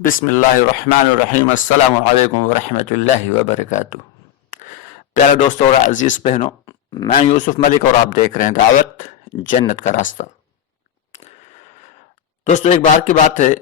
بسم اللہ الرحمن الرحیم۔ السلام علیکم ورحمۃ اللہ وبرکاتہ۔ پیارے دوستوں اور عزیز بہنوں، میں یوسف ملک اور آپ دیکھ رہے ہیں دعوت جنت کا راستہ۔ دوستوں، ایک بار کی بات ہے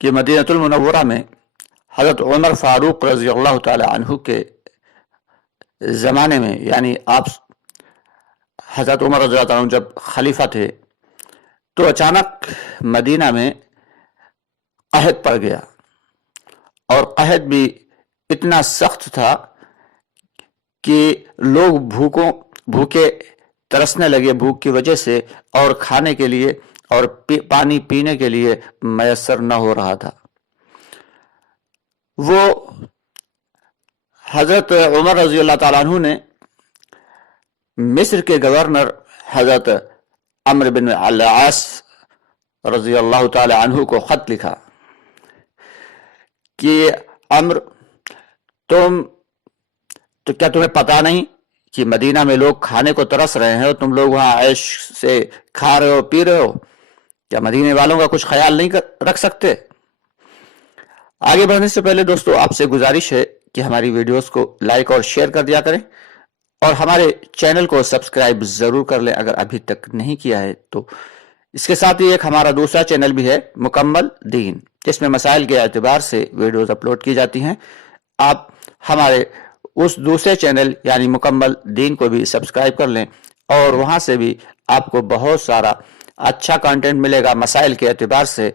کہ مدینہ المنورہ میں حضرت عمر فاروق رضی اللہ تعالی عنہ کے زمانے میں، یعنی آپ حضرت عمر رضی اللہ تعالی عنہ جب خلیفہ تھے تو اچانک مدینہ میں قحط پڑ گیا، اور قحط بھی اتنا سخت تھا کہ لوگ بھوکے ترسنے لگے بھوک کی وجہ سے، اور کھانے کے لیے اور پانی پینے کے لیے میسر نہ ہو رہا تھا۔ وہ حضرت عمر رضی اللہ تعالیٰ عنہ نے مصر کے گورنر حضرت عمرو بن العاص رضی اللہ تعالی عنہ کو خط لکھا کہ عمرو، کیا تمہیں پتا نہیں کہ مدینہ میں لوگ کھانے کو ترس رہے ہیں اور تم لوگ وہاں عیش سے کھا رہے ہو پی رہے ہو؟ کیا مدینے والوں کا کچھ خیال نہیں رکھ سکتے؟ آگے بڑھنے سے پہلے دوستو، آپ سے گزارش ہے کہ ہماری ویڈیوز کو لائک اور شیئر کر دیا کریں، اور ہمارے چینل کو سبسکرائب ضرور کر لیں اگر ابھی تک نہیں کیا ہے تو۔ اس کے ساتھ ہی ایک ہمارا دوسرا چینل بھی ہے، مکمل دین، جس میں مسائل کے اعتبار سے ویڈیوز اپلوڈ کی جاتی ہیں۔ آپ ہمارے اس دوسرے چینل یعنی مکمل دین کو بھی سبسکرائب کر لیں، اور وہاں سے بھی آپ کو بہت سارا اچھا کنٹینٹ ملے گا مسائل کے اعتبار سے،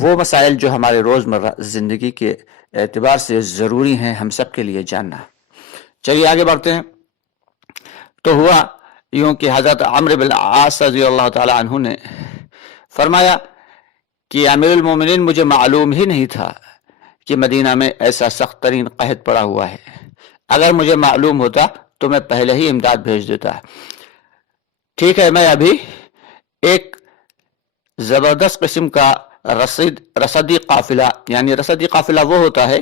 وہ مسائل جو ہمارے روزمرہ زندگی کے اعتبار سے ضروری ہیں ہم سب کے لیے جاننا۔ چلیے آگے بڑھتے ہیں۔ تو ہوا یوں کہ حضرت عمرو بن العاص رضی اللہ تعالی عنہ نے فرمایا کہ امیر المومنین، مجھے معلوم ہی نہیں تھا کہ مدینہ میں ایسا سخت ترین قحط پڑا ہوا ہے۔ اگر مجھے معلوم ہوتا تو میں پہلے ہی امداد بھیج دیتا۔ ٹھیک ہے، میں ابھی ایک زبردست قسم کا رسدی قافلہ، یعنی رسدی قافلہ وہ ہوتا ہے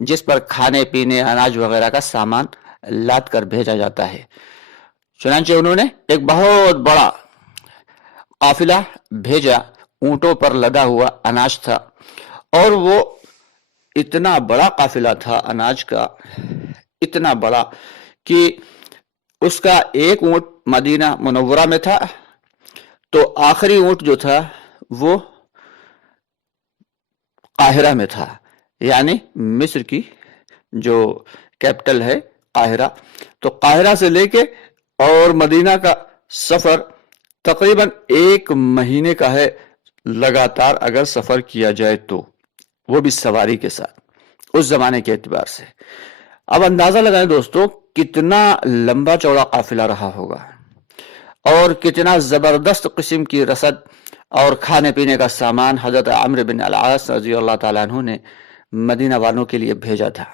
جس پر کھانے پینے اناج وغیرہ کا سامان لاد کر بھیجا جاتا ہے۔ چنانچہ انہوں نے ایک بہت بڑا قافلہ بھیجا، اونٹوں پر لدا ہوا اناج تھا، اور وہ اتنا بڑا قافلہ تھا اناج کا، اتنا بڑا کہ اس کا ایک اونٹ مدینہ منورہ میں تھا، تو آخری اونٹ جو تھا وہ قاہرہ میں تھا، یعنی مصر کی جو کیپٹل ہے قاہرہ۔ تو قاہرہ سے لے کے اور مدینہ کا سفر تقریباً 1 مہینے کا ہے، لگاتار اگر سفر کیا جائے تو، وہ بھی سواری کے ساتھ، اس زمانے کے اعتبار سے۔ اب اندازہ لگائیں دوستو، کتنا لمبا چوڑا قافلہ رہا ہوگا، اور کتنا زبردست قسم کی رسد اور کھانے پینے کا سامان حضرت عمرو بن العاص رضی اللہ تعالیٰ عنہ نے مدینہ والوں کے لیے بھیجا تھا۔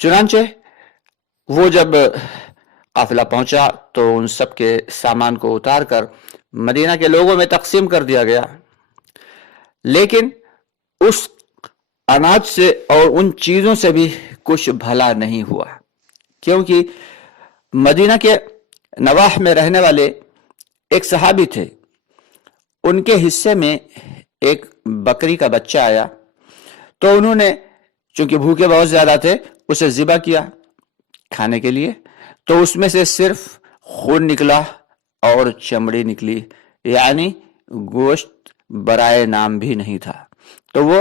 چنانچہ وہ جب قافلہ پہنچا تو ان سب کے سامان کو اتار کر مدینہ کے لوگوں میں تقسیم کر دیا گیا، لیکن اس اناج سے اور ان چیزوں سے بھی کچھ بھلا نہیں ہوا، کیونکہ مدینہ کے نواح میں رہنے والے ایک صحابی تھے، ان کے حصے میں ایک بکری کا بچہ آیا، تو انہوں نے چونکہ بھوکے بہت زیادہ تھے اسے ذبح کیا کھانے کے لیے، تو اس میں سے صرف خون نکلا اور چمڑی نکلی، یعنی گوشت برائے نام بھی نہیں تھا۔ تو وہ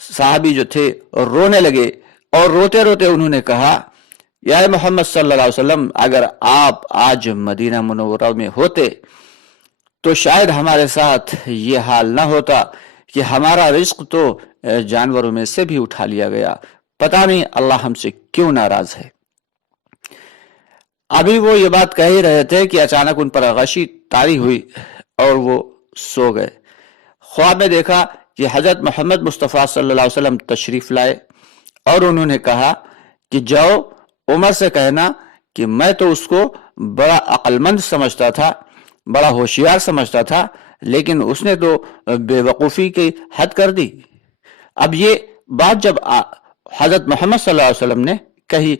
صحابی جو تھے رونے لگے، اور روتے روتے انہوں نے کہا، یا محمد صلی اللہ علیہ وسلم، اگر آپ آج مدینہ منورہ میں ہوتے تو شاید ہمارے ساتھ یہ حال نہ ہوتا کہ ہمارا رزق تو جانوروں میں سے بھی اٹھا لیا گیا، پتہ نہیں اللہ ہم سے کیوں ناراض ہے۔ ابھی وہ یہ بات کہہ ہی رہے تھے کہ اچانک ان پر غشی طاری ہوئی اور وہ سو گئے۔ خواب میں دیکھا کہ حضرت محمد مصطفیٰ صلی اللہ علیہ وسلم تشریف لائے، اور انہوں نے کہا کہ جاؤ عمر سے کہنا کہ میں تو اس کو بڑا عقل مند سمجھتا تھا، بڑا ہوشیار سمجھتا تھا، لیکن اس نے تو بے وقوفی کی حد کر دی۔ اب یہ بات جب حضرت محمد صلی اللہ علیہ وسلم نے کہی،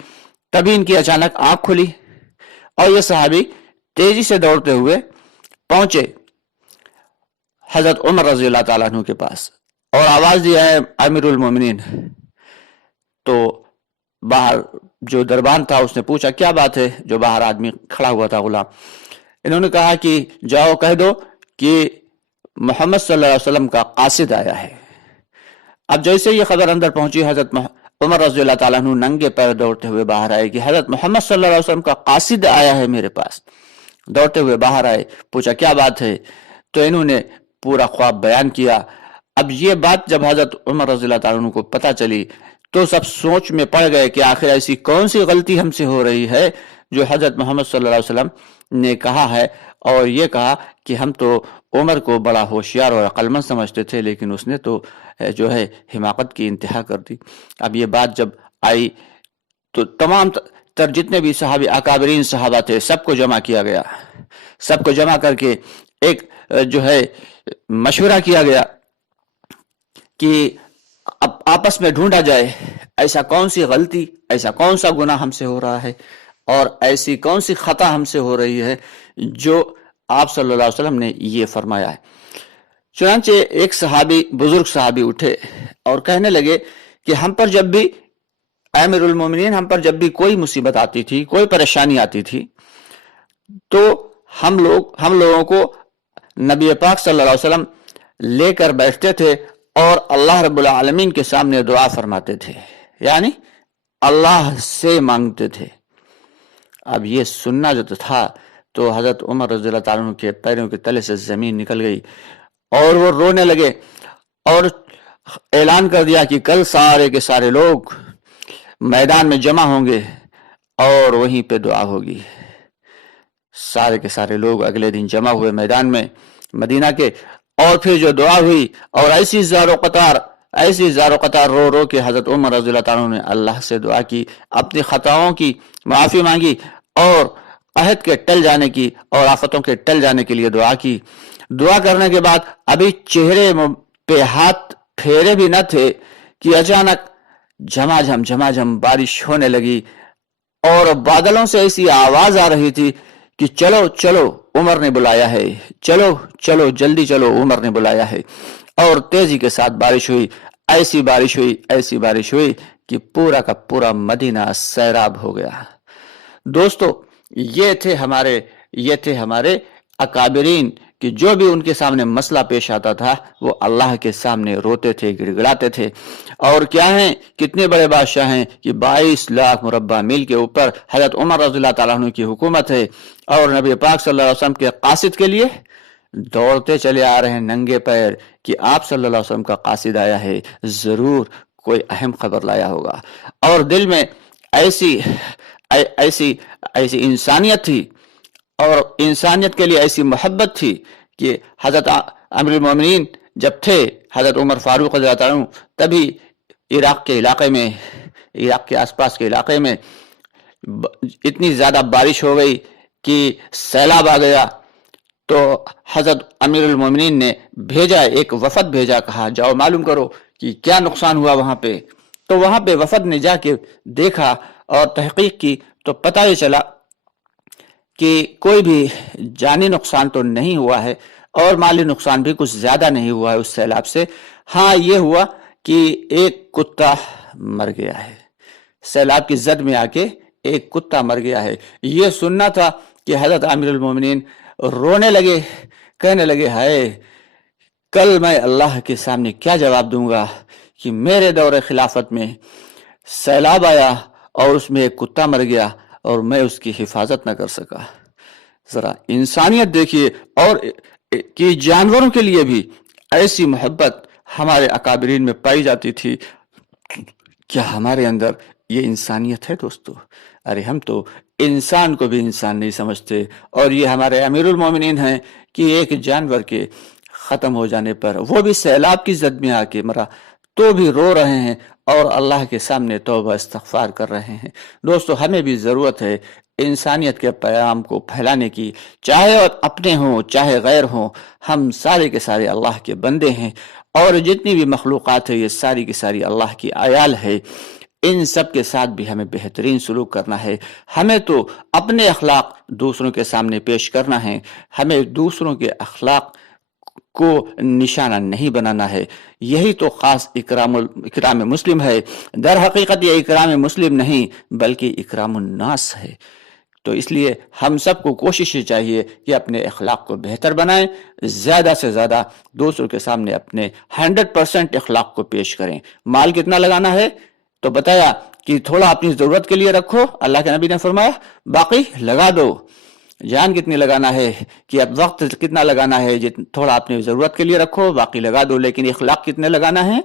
تبھی ان کی اچانک آنکھ کھلی، اور یہ صحابی تیزی سے دوڑتے ہوئے پہنچے حضرت عمر رضی اللہ تعالیٰ عنہ کے پاس اور آواز دیا ہے امیر المومنین. تو باہر جو دربان تھا اس نے پوچھا کیا بات ہے؟ جو باہر آدمی کھڑا ہوا تھا غلام، انہوں نے کہا کہ جاؤ کہہ دو کہ محمد صلی اللہ علیہ وسلم کا قاصد آیا ہے. اب جیسے یہ خبر اندر پہنچی، حضرت عمر رضی اللہ تعالیٰ عنہ ننگے پیر دوڑتے ہوئے باہر آئے کہ حضرت محمد صلی اللہ علیہ وسلم کا قاصد آیا ہے میرے پاس. دوڑتے ہوئے باہر آئے، پوچھا کیا بات ہے؟ تو انہوں نے پورا خواب بیان کیا. اب یہ بات جب حضرت عمر رضی اللہ تعالیٰ عنہ کو پتہ چلی تو سب سوچ میں پڑ گئے کہ آخر ایسی کون سی غلطی ہم سے ہو رہی ہے جو حضرت محمد صلی اللہ علیہ وسلم نے کہا ہے. اور یہ کہا کہ ہم تو عمر کو بڑا ہوشیار اور عقل مند سمجھتے تھے، لیکن اس نے تو جو ہے حماقت کی انتہا کر دی. اب یہ بات جب آئی تو تمام تر جتنے بھی صحابی اکابرین صحابہ تھے سب کو جمع کیا گیا. سب کو جمع کر کے ایک جو ہے مشورہ کیا گیا کہ اب آپس میں ڈھونڈا جائے ایسا کون سی غلطی، ایسا کون سا گناہ ہم سے ہو رہا ہے اور ایسی کون سی خطا ہم سے ہو رہی ہے جو آپ صلی اللہ علیہ وسلم نے یہ فرمایا ہے. چنانچہ ایک صحابی، بزرگ صحابی اٹھے اور کہنے لگے کہ ہم پر جب بھی امیر المومنین، ہم پر جب بھی کوئی مصیبت آتی تھی، کوئی پریشانی آتی تھی تو ہم لوگوں کو نبی پاک صلی اللہ علیہ وسلم لے کر بیٹھتے تھے اور اللہ رب العالمین کے سامنے دعا فرماتے تھے، یعنی اللہ سے مانگتے تھے. اب یہ سننا جو تھا تو حضرت عمر رضی اللہ تعالیٰ عنہ کے پیروں کے تلے سے زمین نکل گئی اور وہ رونے لگے اور اعلان کر دیا کہ کل سارے کے سارے لوگ میدان میں جمع ہوں گے اور وہیں پہ دعا ہوگی. سارے کے سارے لوگ اگلے دن جمع ہوئے میدان میں مدینہ کے، اور پھر جو دعا ہوئی اور ایسی زار و قطار رو رو کے حضرت عمر رضی اللہ تعالیٰ نے اللہ سے دعا کی، اپنی خطاؤں کی معافی مانگی اور قحط کے ٹل جانے کی اور آفتوں کے ٹل جانے کے لیے دعا کی. دعا کرنے کے بعد ابھی چہرے پہ ہاتھ پھیرے بھی نہ تھے کہ اچانک جھما بارش ہونے لگی اور بادلوں سے ایسی آواز آ رہی تھی کہ چلو چلو عمر نے بلایا ہے، چلو چلو جلدی چلو عمر نے بلایا ہے. اور تیزی کے ساتھ بارش ہوئی، ایسی بارش ہوئی کہ پورا کا پورا مدینہ سیراب ہو گیا. دوستو، یہ تھے ہمارے اکابرین کہ جو بھی ان کے سامنے مسئلہ پیش آتا تھا وہ اللہ کے سامنے روتے تھے، گڑ گڑاتے تھے. اور کیا ہیں، کتنے بڑے بادشاہ ہیں کہ 22 لاکھ مربع میل کے اوپر حضرت عمر رضی اللہ تعالیٰ عنہ کی حکومت ہے اور نبی پاک صلی اللہ علیہ وسلم کے قاصد کے لیے دوڑتے چلے آ رہے ہیں ننگے پیر کہ آپ صلی اللہ علیہ وسلم کا قاصد آیا ہے، ضرور کوئی اہم خبر لایا ہوگا. اور دل میں ایسی انسانیت تھی اور انسانیت کے لیے ایسی محبت تھی کہ حضرت امیر المومنین جب تھے حضرت عمر فاروق رضی اللہ عنہ، تبھی عراق کے آس پاس کے علاقے میں اتنی زیادہ بارش ہو گئی کہ سیلاب آ گیا. تو حضرت امیر المومنین نے ایک وفد بھیجا، کہا جاؤ معلوم کرو کہ کیا نقصان ہوا وہاں پہ. تو وہاں پہ وفد نے جا کے دیکھا اور تحقیق کی تو پتہ یہ چلا کہ کوئی بھی جانی نقصان تو نہیں ہوا ہے اور مالی نقصان بھی کچھ زیادہ نہیں ہوا ہے اس سیلاب سے. ہاں یہ ہوا کہ ایک کتا مر گیا ہے، سیلاب کی زد میں آ کے ایک کتا مر گیا ہے. یہ سننا تھا کہ حضرت امیر المومنین رونے لگے، کہنے لگے ہائے کل میں اللہ کے سامنے کیا جواب دوں گا کہ میرے دور خلافت میں سیلاب آیا اور اس میں ایک کتا مر گیا اور میں اس کی حفاظت نہ کر سکا. ذرا انسانیت دیکھیے، اور کہ جانوروں کے لیے بھی ایسی محبت ہمارے اکابرین میں پائی جاتی تھی. کیا ہمارے اندر یہ انسانیت ہے دوستو؟ ارے ہم تو انسان کو بھی انسان نہیں سمجھتے، اور یہ ہمارے امیر المومنین ہیں کہ ایک جانور کے ختم ہو جانے پر، وہ بھی سیلاب کی زد میں آ کے مرا، تو بھی رو رہے ہیں اور اللہ کے سامنے توبہ استغفار کر رہے ہیں. دوستو، ہمیں بھی ضرورت ہے انسانیت کے پیغام کو پھیلانے کی، چاہے اپنے ہوں چاہے غیر ہوں. ہم سارے کے سارے اللہ کے بندے ہیں اور جتنی بھی مخلوقات ہے یہ ساری کی ساری اللہ کی عیال ہے. ان سب کے ساتھ بھی ہمیں بہترین سلوک کرنا ہے. ہمیں تو اپنے اخلاق دوسروں کے سامنے پیش کرنا ہے. ہمیں دوسروں کے اخلاق کو نشانہ نہیں بنانا ہے. یہی تو خاص اکرام مسلم ہے. در حقیقت یہ اکرام مسلم نہیں بلکہ اکرام الناس ہے. تو اس لیے ہم سب کو کوشش چاہیے کہ اپنے اخلاق کو بہتر بنائیں، زیادہ سے زیادہ دوسروں کے سامنے اپنے 100% اخلاق کو پیش کریں. مال کتنا لگانا ہے تو بتایا کہ تھوڑا اپنی ضرورت کے لیے رکھو، اللہ کے نبی نے فرمایا، باقی لگا دو. جان کتنی لگانا ہے کہ اب وقت کتنا لگانا ہے، تھوڑا اپنی ضرورت کے لیے رکھو، باقی لگا دو. لیکن اخلاق کتنے لگانا ہے؟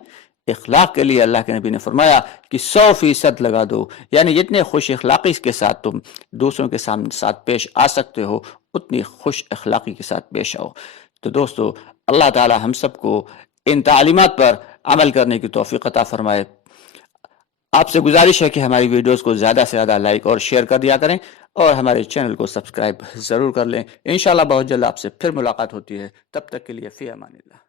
اخلاق کے لیے اللہ کے نبی نے فرمایا کہ 100% لگا دو. یعنی جتنے خوش اخلاقی کے ساتھ تم دوسروں کے ساتھ پیش آ سکتے ہو اتنی خوش اخلاقی کے ساتھ پیش آؤ. تو دوستو، اللہ تعالی ہم سب کو ان تعلیمات پر عمل کرنے کی توفیق عطا فرمائے. آپ سے گزارش ہے کہ ہماری ویڈیوز کو زیادہ سے زیادہ لائک اور شیئر کر دیا کریں اور ہمارے چینل کو سبسکرائب ضرور کر لیں. انشاءاللہ بہت جلد آپ سے پھر ملاقات ہوتی ہے. تب تک کے لیے فی امان اللہ.